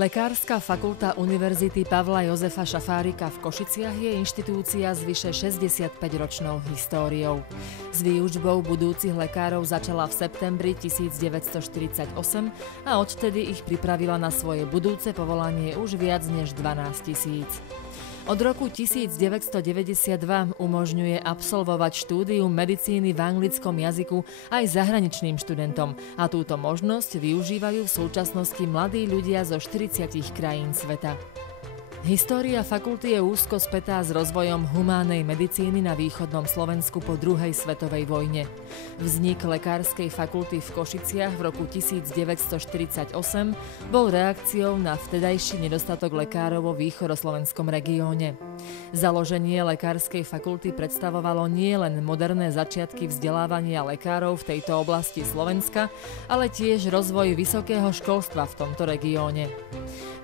Lekárska fakulta Univerzity Pavla Jozefa Šafárika v Košiciach je inštitúcia s vyše 65-ročnou históriou. S výučbou budúcich lekárov začala v septembri 1948 a odtedy ich pripravila na svoje budúce povolanie už viac než 12 000. Od roku 1992 umožňuje absolvovať štúdium medicíny v anglickom jazyku aj zahraničným študentom a túto možnosť využívajú v súčasnosti mladí ľudia zo 40 krajín sveta. História fakulty je úzko spätá s rozvojom humánnej medicíny na východnom Slovensku po druhej svetovej vojne. Vznik lekárskej fakulty v Košiciach v roku 1948 bol reakciou na vtedajší nedostatok lekárov vo východoslovenskom regióne. Založenie lekárskej fakulty predstavovalo nielen moderné začiatky vzdelávania lekárov v tejto oblasti Slovenska, ale tiež rozvoj vysokého školstva v tomto regióne.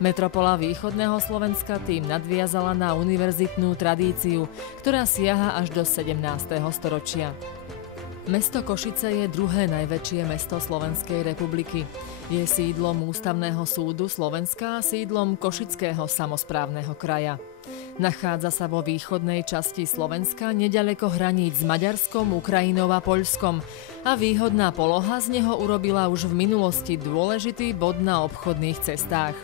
Metropola východného Slovenska tým nadviazala na univerzitnú tradíciu, ktorá siaha až do 17. storočia. Mesto Košice je druhé najväčšie mesto Slovenskej republiky. Je sídlom Ústavného súdu Slovenska a sídlom Košického samosprávneho kraja. Nachádza sa vo východnej časti Slovenska neďaleko hraníc s Maďarskom, Ukrajinou a Poľskom a výhodná poloha z neho urobila už v minulosti dôležitý bod na obchodných cestách.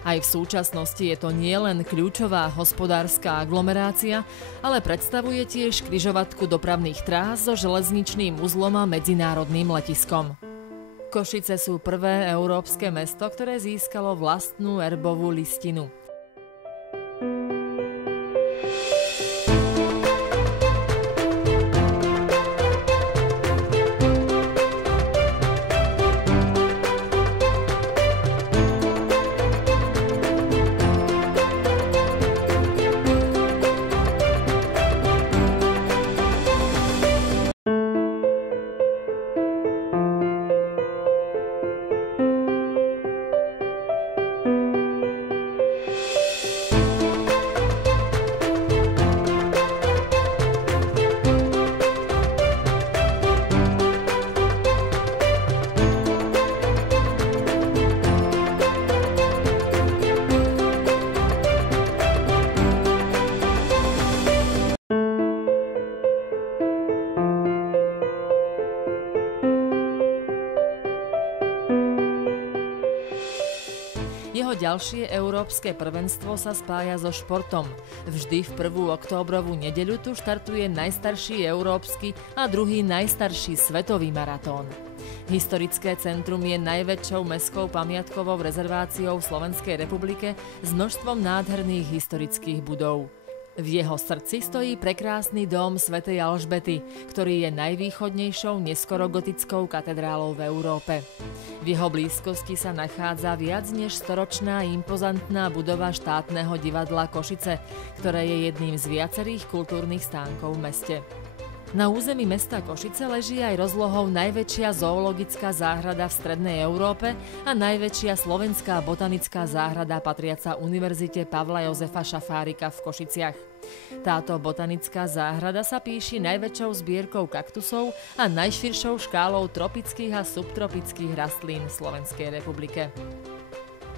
Aj v súčasnosti je to nielen kľúčová hospodárska aglomerácia, ale predstavuje tiež križovatku dopravných trás so železničným uzlom a medzinárodným letiskom. Košice sú prvé európske mesto, ktoré získalo vlastnú erbovú listinu. Jeho ďalšie európske prvenstvo sa spája so športom. Vždy v 1. októbrovú nedeľu tu štartuje najstarší európsky a druhý najstarší svetový maratón. Historické centrum je najväčšou mestskou pamiatkovou rezerváciou v Slovenskej republike s množstvom nádherných historických budov. V jeho srdci stojí prekrásny dóm svätej Alžbety, ktorý je najvýchodnejšou neskorogotickou katedrálou v Európe. V jeho blízkosti sa nachádza viac než storočná impozantná budova štátneho divadla Košice, ktoré je jedným z viacerých kultúrnych stánkov v meste. Na území mesta Košice leží aj rozlohou najväčšia zoologická záhrada v strednej Európe a najväčšia slovenská botanická záhrada patriaca Univerzite Pavla Jozefa Šafárika v Košiciach. Táto botanická záhrada sa píši najväčšou zbierkou kaktusov a najširšou škálou tropických a subtropických rastlín v Slovenskej republike.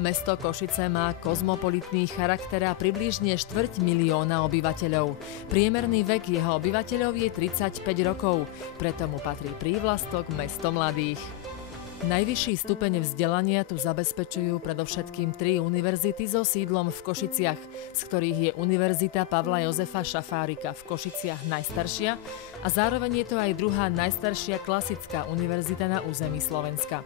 Mesto Košice má kozmopolitný charakter a približne 250 000 obyvateľov. Priemerný vek jeho obyvateľov je 35 rokov, preto mu patrí prívlastok mesto mladých. Najvyšší stupeň vzdelania tu zabezpečujú predovšetkým 3 univerzity so sídlom v Košiciach, z ktorých je Univerzita Pavla Jozefa Šafárika v Košiciach najstaršia a zároveň je to aj druhá najstaršia klasická univerzita na území Slovenska.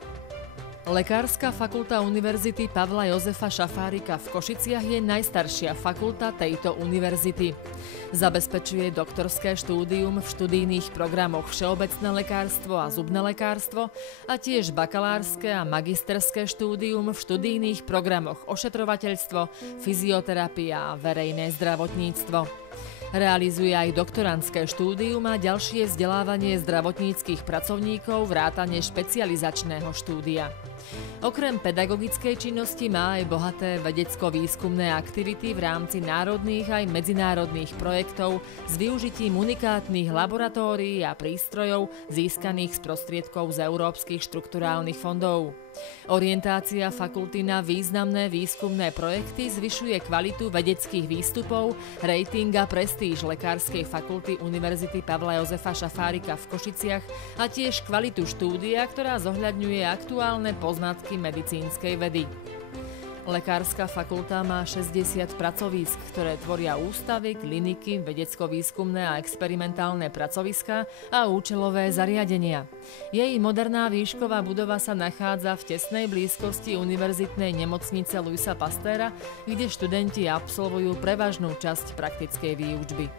Lekárska fakulta Univerzity Pavla Jozefa Šafárika v Košiciach je najstaršia fakulta tejto univerzity. Zabezpečuje doktorské štúdium v študijných programoch Všeobecné lekárstvo a zubné lekárstvo a tiež bakalárske a magisterské štúdium v študijných programoch Ošetrovateľstvo, fyzioterapia a verejné zdravotníctvo. Realizuje aj doktorandské štúdium a ďalšie vzdelávanie zdravotníckych pracovníkov vrátane špecializačného štúdia. Okrem pedagogickej činnosti má aj bohaté vedecko-výskumné aktivity v rámci národných aj medzinárodných projektov s využitím unikátnych laboratórií a prístrojov získaných z prostriedkov z európskych štrukturálnych fondov. Orientácia fakulty na významné výskumné projekty zvyšuje kvalitu vedeckých výstupov, rating a prestíž Lekárskej fakulty Univerzity Pavla Jozefa Šafárika v Košiciach a tiež kvalitu štúdia, ktorá zohľadňuje aktuálne poznatky medicínskej vedy. Lekárska fakulta má 60 pracovísk, ktoré tvoria ústavy, kliniky, vedecko-výskumné a experimentálne pracoviská a účelové zariadenia. Jej moderná výšková budova sa nachádza v tesnej blízkosti univerzitnej nemocnice Louisa Pasteura, kde študenti absolvujú prevažnú časť praktickej výučby.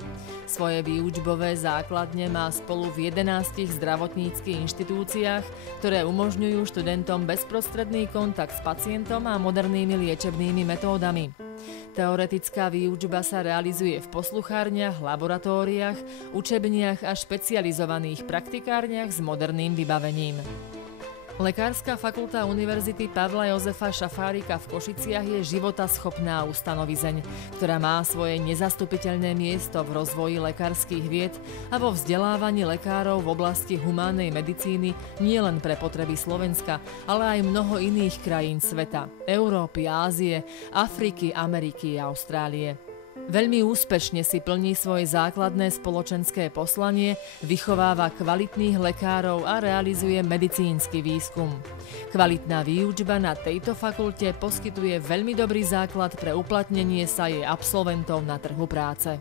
Svoje výučbové základne má spolu v 11 zdravotníckych inštitúciách, ktoré umožňujú študentom bezprostredný kontakt s pacientom a modernými liečebnými metódami. Teoretická výučba sa realizuje v posluchárniach, laboratóriách, učebniach a špecializovaných praktikárniach s moderným vybavením. Lekárska fakulta Univerzity Pavla Jozefa Šafárika v Košiciach je životaschopná ustanovizeň, ktorá má svoje nezastupiteľné miesto v rozvoji lekárskych vied a vo vzdelávaní lekárov v oblasti humánnej medicíny nielen pre potreby Slovenska, ale aj mnoho iných krajín sveta, Európy, Ázie, Afriky, Ameriky a Austrálie. Veľmi úspešne si plní svoje základné spoločenské poslanie, vychováva kvalitných lekárov a realizuje medicínsky výskum. Kvalitná výučba na tejto fakulte poskytuje veľmi dobrý základ pre uplatnenie sa jej absolventov na trhu práce.